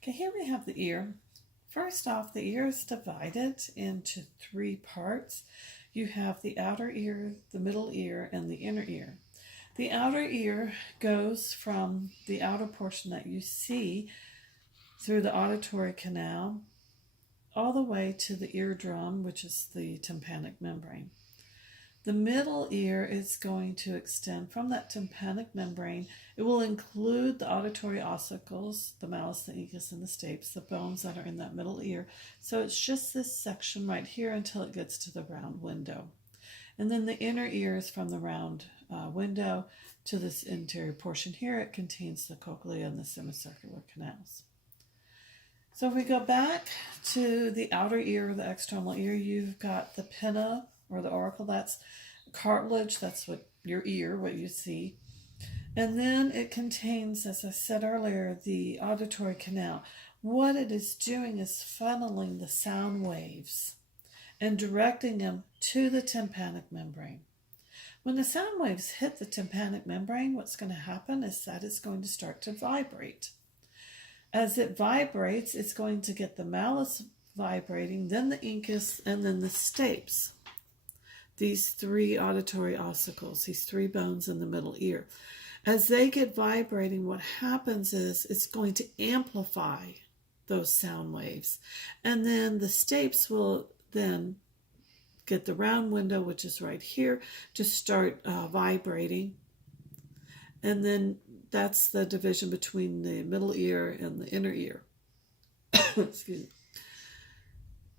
Okay, here we have the ear. First off, the ear is divided into three parts. You have the outer ear, the middle ear, and the inner ear. The outer ear goes from the outer portion that you see through the auditory canal all the way to the eardrum, which is the tympanic membrane. The middle ear is going to extend from that tympanic membrane. It will include the auditory ossicles, the malleus, the incus, and the stapes, the bones that are in that middle ear. So it's just this section right here until it gets to the round window. And then the inner ear is from the round window to this interior portion here. It contains the cochlea and the semicircular canals. So if we go back to the outer ear, the external ear, you've got the pinna or the auricle. That's cartilage. That's what your ear, what you see. And then it contains, as I said earlier, the auditory canal. What it is doing is funneling the sound waves and directing them to the tympanic membrane. When the sound waves hit the tympanic membrane, what's going to happen is that it's going to start to vibrate. As it vibrates, it's going to get the malleus vibrating, then the incus, and then the stapes. These three auditory ossicles, these three bones in the middle ear. As they get vibrating, what happens is it's going to amplify those sound waves. And then the stapes will then get the round window, which is right here, to start vibrating. And then that's the division between the middle ear and the inner ear. Excuse me.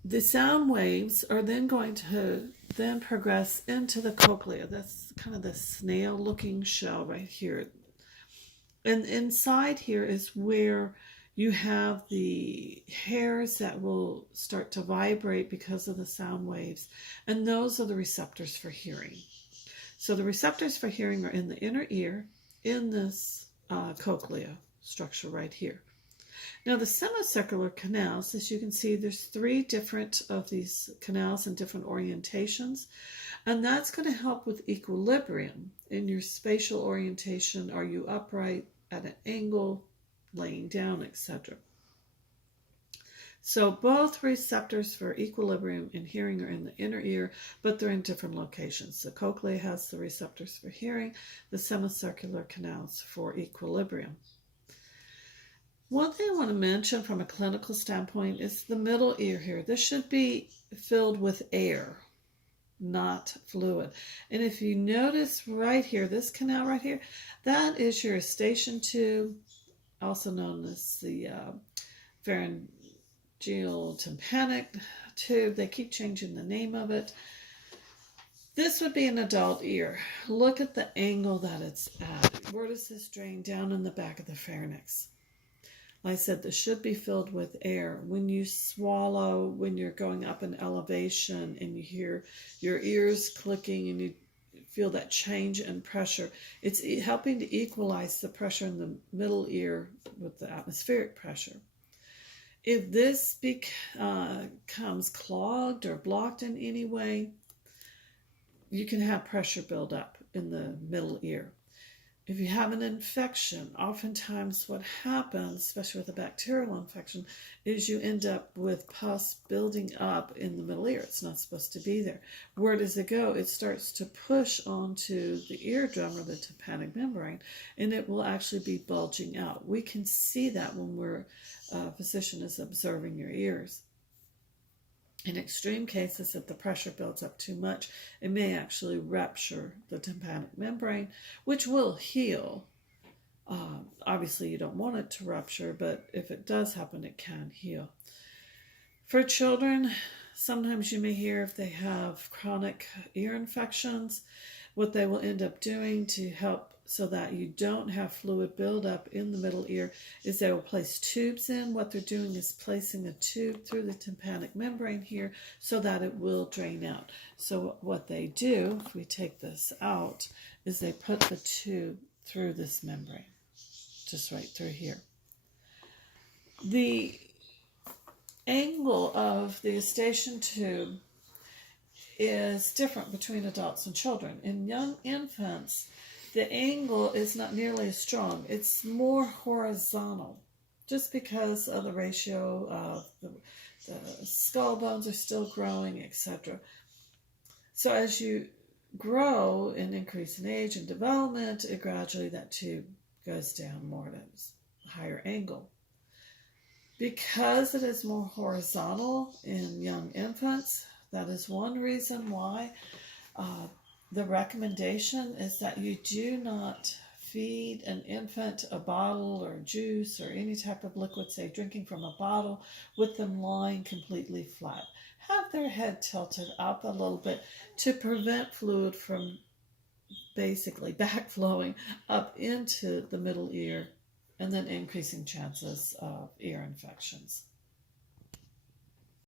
The sound waves are then going to then progress into the cochlea. That's kind of the snail-looking shell right here. And inside here is where you have the hairs that will start to vibrate because of the sound waves. And those are the receptors for hearing. So the receptors for hearing are in the inner ear, in this cochlea structure right here. Now the semicircular canals, as you can see, there's three different of these canals in different orientations, and that's going to help with equilibrium in your spatial orientation. Are you upright, at an angle, laying down, etc. So both receptors for equilibrium and hearing are in the inner ear, but they're in different locations. The cochlea has the receptors for hearing, the semicircular canals for equilibrium. One thing I want to mention from a clinical standpoint is the middle ear here. This should be filled with air, not fluid. And if you notice right here, this canal right here, that is your eustachian tube, also known as the pharyngeal tympanic tube. They keep changing the name of it. This would be an adult ear. Look at the angle that it's at. Where does this drain? Down in the back of the pharynx. Like I said, this should be filled with air. When you swallow, when you're going up in elevation and you hear your ears clicking and you feel that change in pressure, it's helping to equalize the pressure in the middle ear with the atmospheric pressure. If this becomes clogged or blocked in any way, you can have pressure build up in the middle ear. If you have an infection, oftentimes what happens, especially with a bacterial infection, is you end up with pus building up in the middle ear. It's not supposed to be there. Where does it go? It starts to push onto the eardrum or the tympanic membrane, and it will actually be bulging out. We can see that when a physician is observing your ears. In extreme cases, if the pressure builds up too much, it may actually rupture the tympanic membrane, which will heal. Obviously, you don't want it to rupture, but if it does happen, it can heal. For children, sometimes you may hear if they have chronic ear infections, what they will end up doing to help so that you don't have fluid buildup in the middle ear is they will place tubes in. What they're doing is placing a tube through the tympanic membrane here so that it will drain out. So what they do, if we take this out, is they put the tube through this membrane, just right through here. The angle of the eustachian tube is different between adults and children. In young infants, the angle is not nearly as strong. It's more horizontal just because of the ratio of the skull bones are still growing, etc. So as you grow and increase in age and development, gradually that tube goes down more at a higher angle. Because it is more horizontal in young infants, that is one reason why the recommendation is that you do not feed an infant a bottle or juice or any type of liquid, say drinking from a bottle, with them lying completely flat. Have their head tilted up a little bit to prevent fluid from basically backflowing up into the middle ear and then increasing chances of ear infections.